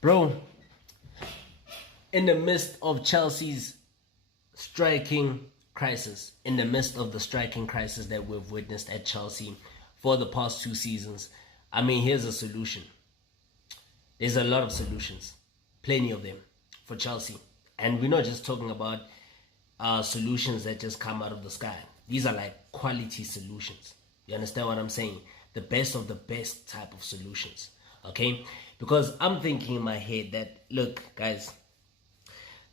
Bro, in the midst of Chelsea's striking crisis, in the midst of the striking crisis that we've witnessed at Chelsea for the past 2 seasons, I mean, here's a solution. There's a lot of solutions, plenty of them for Chelsea. And we're not just talking about solutions that just come out of the sky. These are like quality solutions. You understand what I'm saying? The best of the best type of solutions. Okay? Because I'm thinking in my head that, look, guys,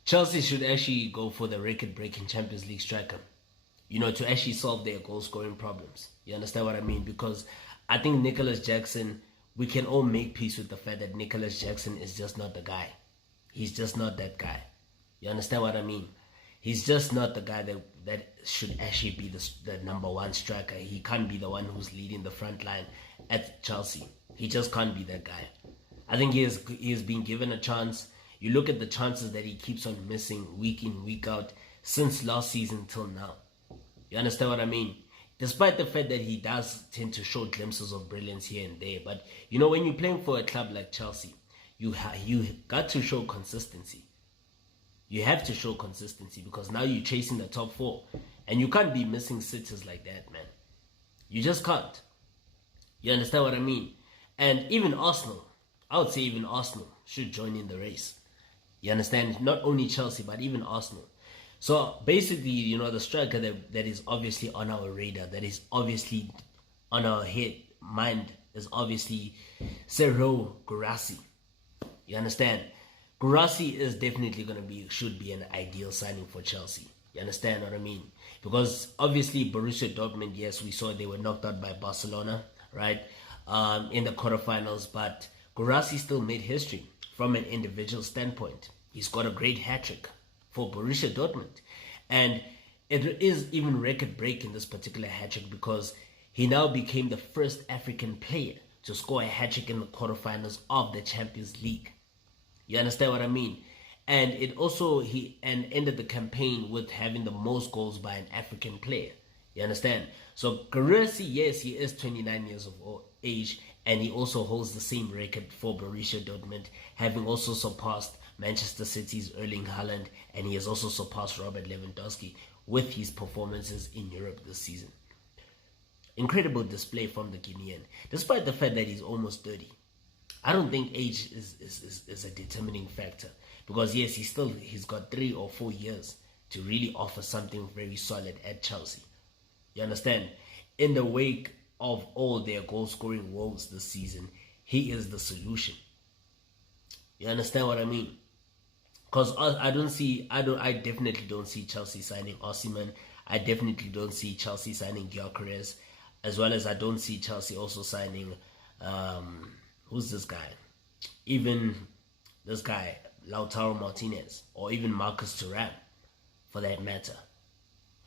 Chelsea should actually go for the record-breaking Champions League striker, you know, to actually solve their goal-scoring problems. You understand what I mean? Because I think Nicholas Jackson, we can all make peace with the fact that Nicholas Jackson is just not the guy. He's just not that guy. You understand what I mean? He's just not the guy that should actually be the number one striker. He can't be the one who's leading the front line at Chelsea. He just can't be that guy. I think he has been given a chance. You look at the chances that he keeps on missing week in, week out since last season till now. You understand what I mean? Despite the fact that he does tend to show glimpses of brilliance here and there. But, you know, when you're playing for a club like Chelsea, you got to show consistency. You have to show consistency because now you're chasing the top four. And you can't be missing sitters like that, man. You just can't. You understand what I mean? And even Arsenal, I would say even Arsenal should join in the race. You understand? Not only Chelsea, but even Arsenal. So basically, you know, the striker that is obviously on our radar, that is obviously on our mind, is obviously Serhou Guirassy. You understand? Guirassy is definitely should be an ideal signing for Chelsea. You understand what I mean? Because obviously Borussia Dortmund, yes, we saw they were knocked out by Barcelona, right? In the quarterfinals, but Guirassy still made history from an individual standpoint. He's got a great hat-trick for Borussia Dortmund. And it is even record-breaking, this particular hat-trick, because he now became the first African player to score a hat-trick in the quarterfinals of the Champions League. You understand what I mean? And it also, he ended the campaign with having the most goals by an African player. You understand? So Guirassy, yes, he is 29 years of age, and he also holds the same record for Borussia Dortmund, having also surpassed Manchester City's Erling Haaland, and he has also surpassed Robert Lewandowski with his performances in Europe this season. Incredible display from the Guinean, despite the fact that he's almost 30. I don't think age is a determining factor, because yes, he's got 3 or 4 years to really offer something very solid at Chelsea. You understand? In the wake of all their goal-scoring woes this season, he is the solution. You understand what I mean? Because I definitely don't see Chelsea signing Osimhen. I definitely don't see Chelsea signing Gyökeres, as well as I don't see Chelsea also signing who's this guy? Even this guy, Lautaro Martinez, or even Marcus Thuram, for that matter.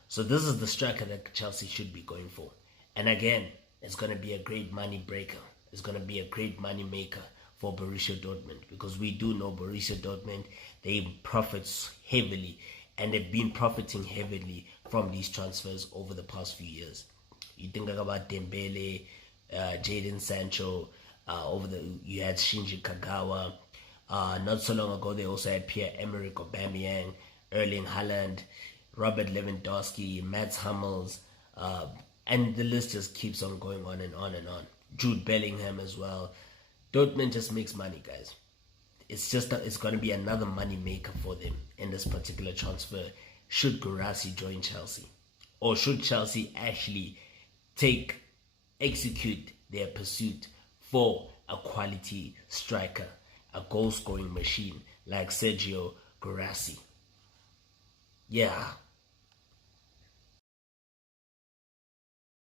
So this is the striker that Chelsea should be going for. And again, it's going to be a great money breaker. It's going to be a great money maker for Borussia Dortmund, because we do know Borussia Dortmund, they profits heavily, and they've been profiting heavily from these transfers over the past few years. You think about Dembele, Jadon Sancho, you had Shinji Kagawa. Not so long ago, they also had Pierre-Emerick Aubameyang, Erling Haaland, Robert Lewandowski, Mats Hummels, and the list just keeps on going on and on and on. Jude Bellingham as well. Dortmund just makes money, guys. It's going to be another money maker for them in this particular transfer. Should Guirassy join Chelsea, or should Chelsea actually execute their pursuit for a quality striker, a goal-scoring machine like Sergio Guirassy? Yeah.